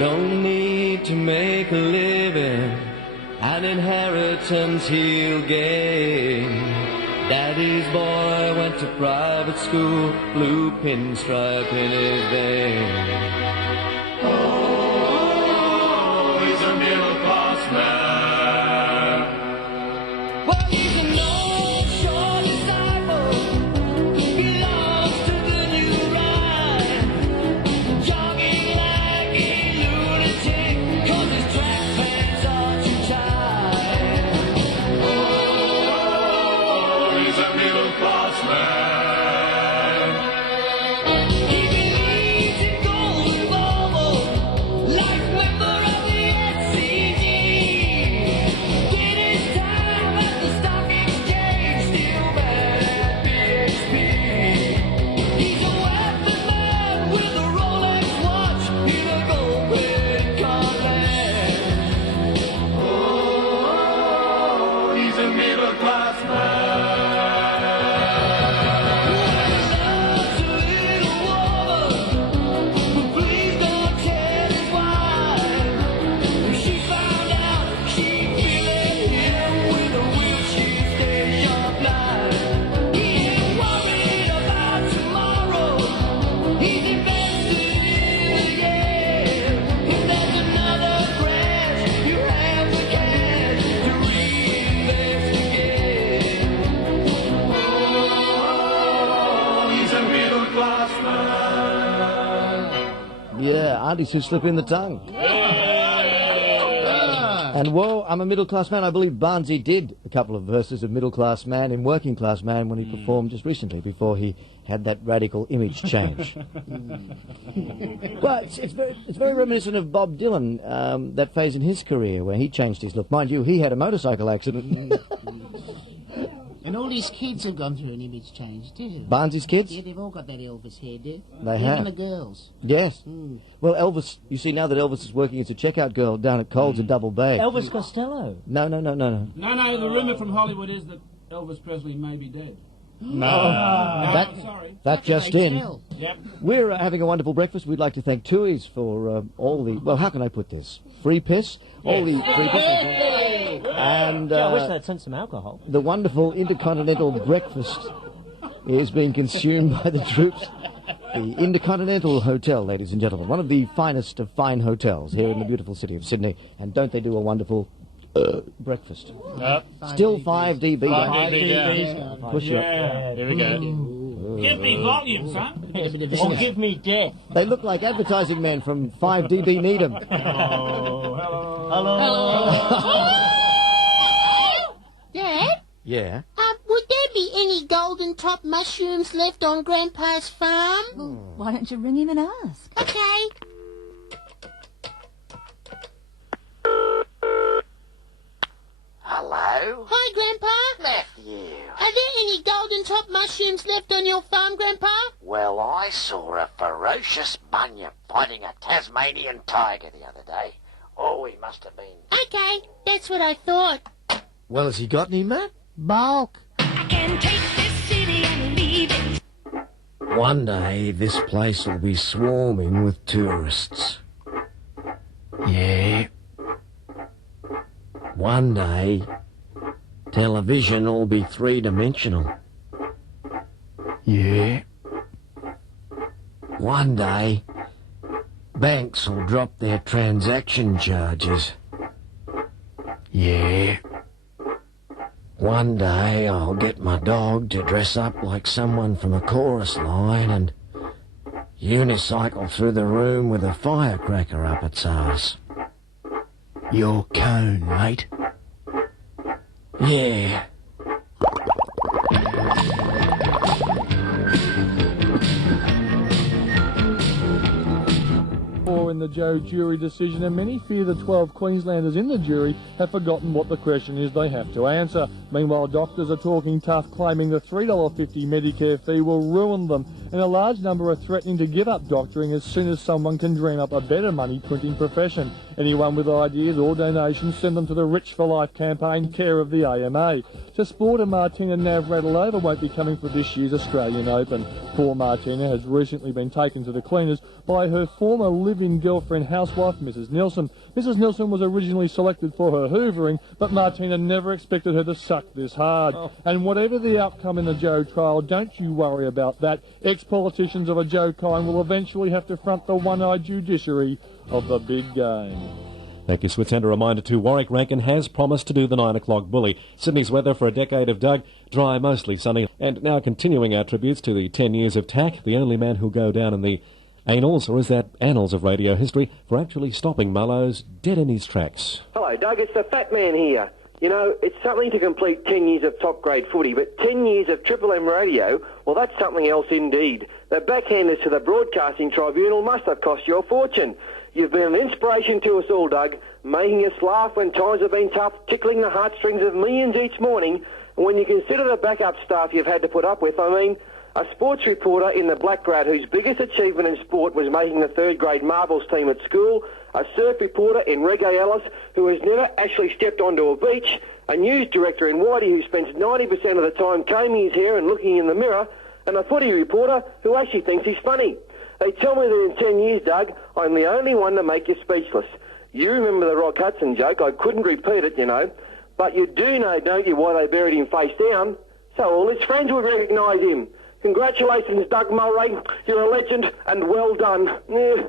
Don't need to make a living, an inheritance he'll gain. Daddy's boy went to private school, blue pinstripe in his vein. Oh, he's a middle-class man. Well, he's an old short disciple, belongs to the new right, jogging like a lunatic, 'cause his track pants are too tight. Oh, he's a middle-class man. He believes in golden bubbles, life member of the SCG. Did his time at the stock exchange, still bad at BHP. He's a wealthy man with a Rolex watch in a gold-plated Corvette. Oh, he's a middle-class man. Loves a little woman, but please don't tell his wife. If she found out, she'd fillet him with a will, she'd stay sharp life. He ain't worried about tomorrow, he's invested in the year. If there's another crash, you have the cash to reinvest again. Oh, he's a middle-class man. Yeah, aunties who slip in the tongue. And whoa, I'm a middle-class man. I believe Barnesy did a couple of verses of middle-class man in Working Class Man when he performed just recently, before he had that radical image change. Well, it's very reminiscent of Bob Dylan, that phase in his career where he changed his look. Mind you, he had a motorcycle accident. And all these kids have gone through an image change too. Barnesy's kids? Yeah, they've all got that Elvis hairdo. They Even have. the girls. Yes. Well, Elvis, you see now that Elvis is working as a checkout girl down at Coles in Double Bay. Elvis Costello. No. No, the rumour from Hollywood is that Elvis Presley may be dead. That, Sorry. that just in. Tell. Yep. We're having a wonderful breakfast. We'd like to thank Tui's for all the, well, how can I put this? Free piss? All the free piss. And I wish they'd sent some alcohol. the wonderful Intercontinental breakfast is being consumed by the troops. The Intercontinental Hotel, ladies and gentlemen. One of the finest of fine hotels here in the beautiful city of Sydney. And don't they do a wonderful breakfast? Still 5 dB. 5 dB, Yeah. Push it up. Yeah. Here we go. Give me volume, son. Or give me death. They look like advertising men from 5 dB Needham. Dad, Yeah. would there be any golden top mushrooms left on Grandpa's farm? Why don't you ring him and ask? Okay. Hello? Hi, Grandpa. Matthew. Are there any golden top mushrooms left on your farm, Grandpa? Well, I saw a ferocious bunyip fighting a Tasmanian tiger the other day. Oh, he must have been... Okay, that's what I thought. Well, has he got any, Matt? Bulk. I can take this city and leave it. One day, this place will be swarming with tourists. Yeah. One day, television will be three-dimensional. Yeah. One day, banks will drop their transaction charges. Yeah. One day I'll get my dog to dress up like someone from a chorus line and unicycle through the room with a firecracker up its arse. Your cone, mate. Yeah. In the Joe jury decision, and many fear the 12 Queenslanders in the jury have forgotten what the question is they have to answer. Meanwhile, doctors are talking tough, claiming the $3.50 Medicare fee will ruin them, and a large number are threatening to give up doctoring as soon as someone can dream up a better money printing profession. Anyone with ideas or donations, send them to the Rich for Life campaign, care of the AMA. To sport, Martina Navratilova won't be coming for this year's Australian Open. Poor Martina has recently been taken to the cleaners by her former live live-in girlfriend housewife, Mrs. Nilsson. Mrs. Nilsson was originally selected for her hoovering, but Martina never expected her to suck this hard. And whatever the outcome in the Joe trial, don't you worry about that. Ex-politicians of a Joe kind will eventually have to front the one-eyed judiciary of the big game. Thank you, Switz. And a reminder too, Warwick Rankin has promised to do the 9 o'clock bully. Sydney's weather for a decade of Doug, dry, mostly sunny. And now continuing our tributes to the 10 years of Tack, the only man who'll go down in the annals, or is that annals of radio history, for actually stopping Mullows dead in his tracks. Hello, Doug. It's the fat man here. You know, it's something to complete 10 years of top-grade footy, but 10 years of Triple M radio, well, that's something else indeed. The backhanders to the Broadcasting Tribunal must have cost you a fortune. You've been an inspiration to us all, Doug, making us laugh when times have been tough, tickling the heartstrings of millions each morning. And when you consider the backup staff you've had to put up with, I mean, a sports reporter in the Black Rat whose biggest achievement in sport was making the third-grade marbles team at school, a surf reporter in Reggae Ellis who has never actually stepped onto a beach, a news director in Whitey who spends 90% of the time combing his hair and looking in the mirror, and a footy reporter who actually thinks he's funny. They tell me that in 10 years, Doug, I'm the only one to make you speechless. You remember the Rock Hudson joke. I couldn't repeat it, you know. But you do know, don't you, why they buried him face down? So all his friends would recognise him. Congratulations, Doug Mulray. You're a legend, and well done. Yeah.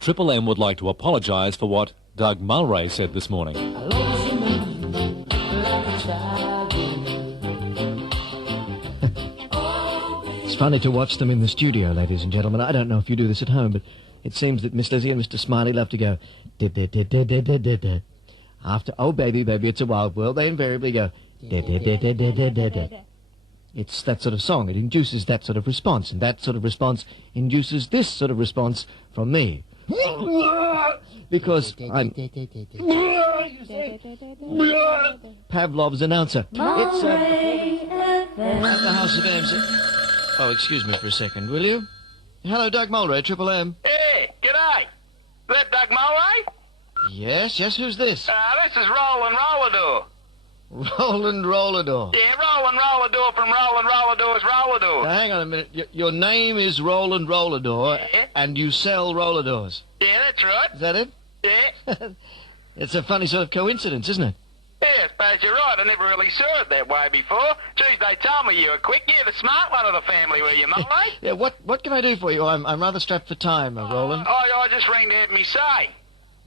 Triple M would like to apologise for what Doug Mulray said this morning. It's funny to watch them in the studio, ladies and gentlemen. I don't know if you do this at home, but it seems that Miss Lizzie and Mr. Smiley love to go... After, oh, baby, baby, it's a wild world, they invariably go... It's that sort of song. It induces that sort of response, and that sort of response induces this sort of response from me. Because I'm... Pavlov's announcer. It's at the House of MC... Oh, excuse me for a second, will you? Hello, Doug Mulray, Triple M. Hey, g'day. Is that Doug Mulray? Yes, who's this? This is Roland Rollador. Roland Rollador. Yeah, Roland Rollador from Roland Rollador's Rollador. Now, hang on a minute. Your name is Roland Rollador, Yeah. and you sell rolladors. Yeah, that's right. Is that it? Yeah. It's a funny sort of coincidence, isn't it? Yeah, I suppose you're right. I never really saw it that way before. Geez, they told me you were quick. You're the smart one of the family, were you, Mulray? Yeah, what can I do for you? I'm rather strapped for time, Roland. I just rang to have me say.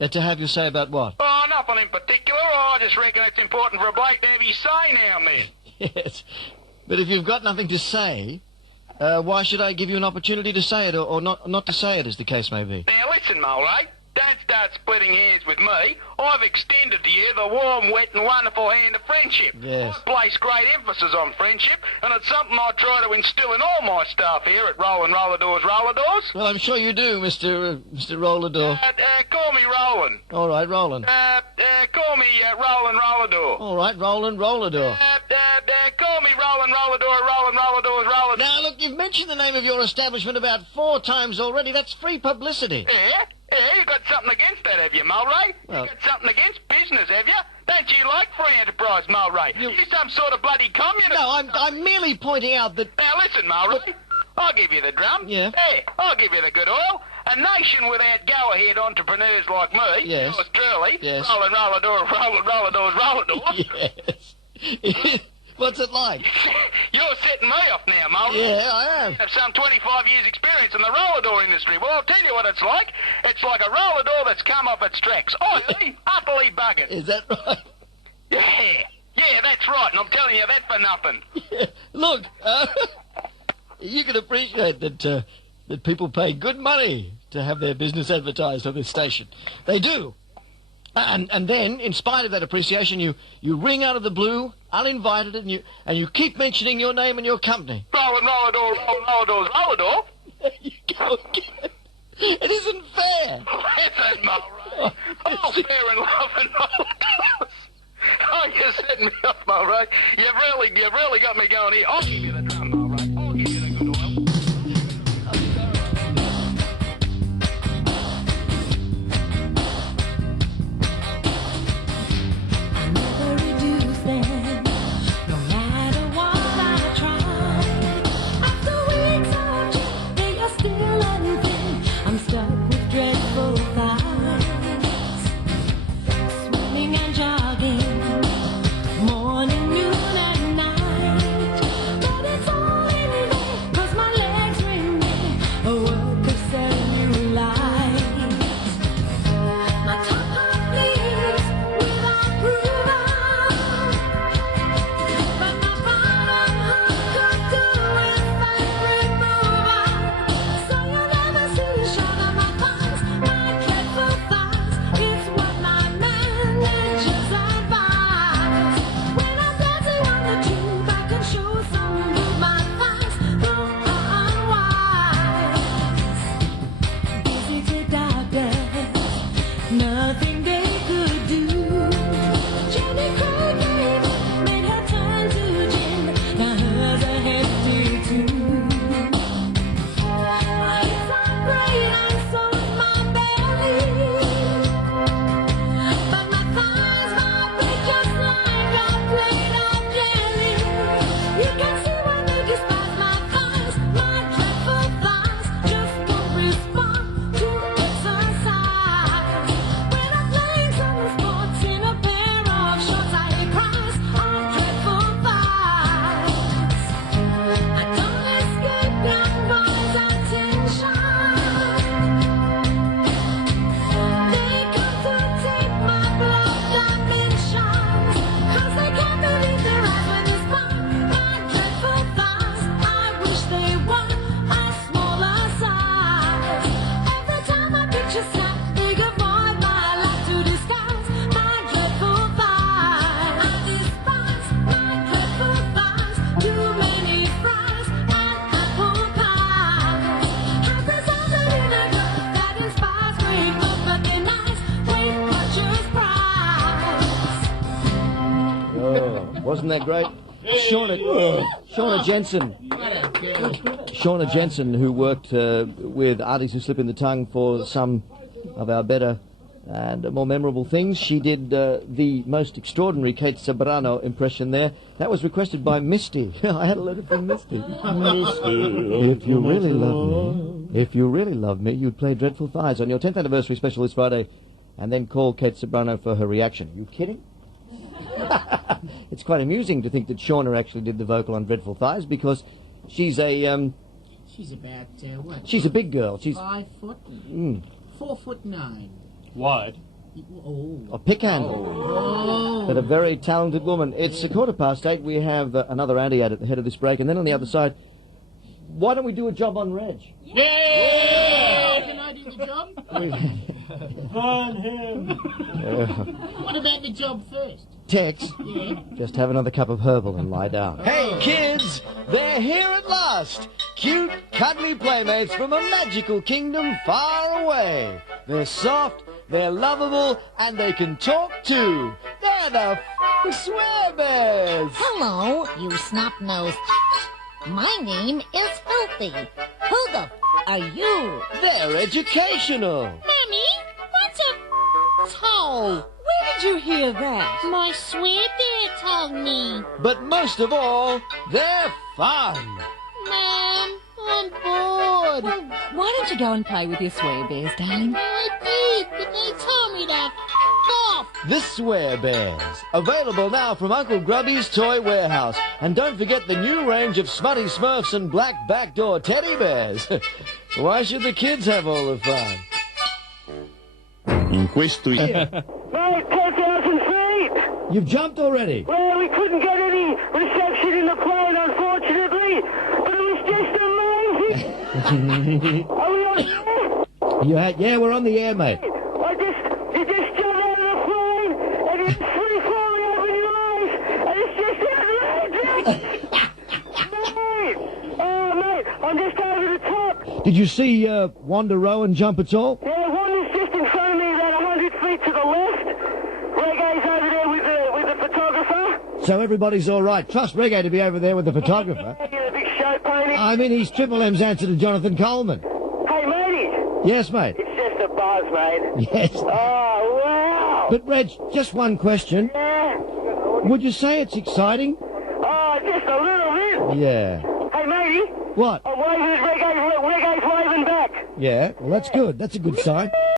To have you say about what? Oh, nothing in particular. I just reckon it's important for a bloke to have his say now and then. Yes, but if you've got nothing to say, why should I give you an opportunity to say it, or not to say it, as the case may be? Now listen, Mulray. Don't start splitting hairs with me. I've extended to you the warm, wet and wonderful hand of friendship. Yes. I place great emphasis on friendship, and it's something I try to instill in all my staff here at Roland Rollador's Rolladors. Well, I'm sure you do, Mr. Rollador. Call me Roland. All right, Roland. Call me Roland Rollador. All right, Roland Rollador. Call me Roland Rollador, Roland Rollador's Rollador. Now, look, you've mentioned the name of your establishment about 4 times already. That's free publicity. Yeah? Yeah, you got something against that, have you, Mulray? Well, you got something against business, have you? Don't you like free enterprise, Mulray? You some sort of bloody communist? No, I'm merely pointing out that... Now listen, Mulray. I'll give you the drum. Yeah. Hey, I'll give you the good oil. A nation without go-ahead entrepreneurs like me, yes. yours truly, yes. Roland Rollador's Rollador. Yes. What's it like? You're setting me off now, Mulray. Yeah, I am. I have some 25 years' experience in the rollador industry. Well, I'll tell you what it's like. It's like a rollador that's come off its tracks. Oily, utterly buggered. Is that right? Yeah, that's right, and I'm telling you that for nothing. Yeah. Look, you can appreciate that people pay good money to have their business advertised on this station. They do. And then, in spite of that appreciation, you ring out of the blue, uninvited, and you keep mentioning your name and your company. Roland Rollador's Rollador. There you go again. It isn't fair. Listen, Mulray. Oh, fair and love and rolladors. Oh, you're setting me off, Mulray. You've really got me going here. I'll give you the drum, Mulray. I'll give you the good oil. After weeks of they are still anything. I'm stuck with dread. Wasn't that great? Shawna Jensen. Shawna Jensen, who worked with Artists Who Slip in the Tongue for some of our better and more memorable things. She did the most extraordinary Kate Ceberano impression there. That was requested by Misty. I had a letter from Misty. Misty, if you really love me, you'd play Dreadful Thighs on your 10th anniversary special this Friday and then call Kate Ceberano for her reaction. Are you kidding? It's quite amusing to think that Shawna actually did the vocal on Dreadful Thighs because she's a... She's about, what? She's a big girl. She's 5 foot? 4'9". Wide. A pick handle. But a very talented woman. It's 8:15. We have another Andy at the head of this break, and then on the other side, why don't we do a job on Reg? Yeah! Can I do the job? Find him. What about the job first? Tex, Yeah? just have another cup of herbal and lie down. Hey kids, they're here at last. Cute, cuddly playmates from a magical kingdom far away. They're soft, they're lovable, and they can talk too. They're the Swear Bears. Hello, you snot-nosed. My name is Filthy. Who the are you? They're educational. Mommy, what's a toe? Where did you hear that? My swear bear told me. But most of all, they're fun. Mom, I'm bored. Well, why don't you go and play with your swear bears, darling? I did, but they told me to f*** off. The Swear Bears. Available now from Uncle Grubby's Toy Warehouse. And don't forget the new range of Smutty Smurfs and Black Backdoor Teddy Bears. Why should the kids have all the fun? In questo... Mate, 10,000 feet! You've jumped already. Well, we couldn't get any reception in the plane, unfortunately, but it was just amazing! Are we on air? Yeah, we're on the air, mate. You just jumped out of the plane, and it's free falling over your eyes, and it's just outrageous! Mate! Oh, mate, I'm just over the top! Did you see Wanda Rowan jump at all? Yeah, Wanda's just in front of me, about 100 feet to the left. Reggae's over there with the photographer. So everybody's all right. Trust Reggae to be over there with the photographer. Yeah, the big show pony. I mean, he's Triple M's answer to Jonathan Coleman. Hey, matey! Yes, mate. It's just a buzz, mate. Yes. Oh, wow! But, Reg, just one question. Yeah? Would you say it's exciting? Oh, just a little bit. Yeah. Hey, matey! What? I'm waving at Reggae's waving back. Yeah, well, that's good. That's a good sign.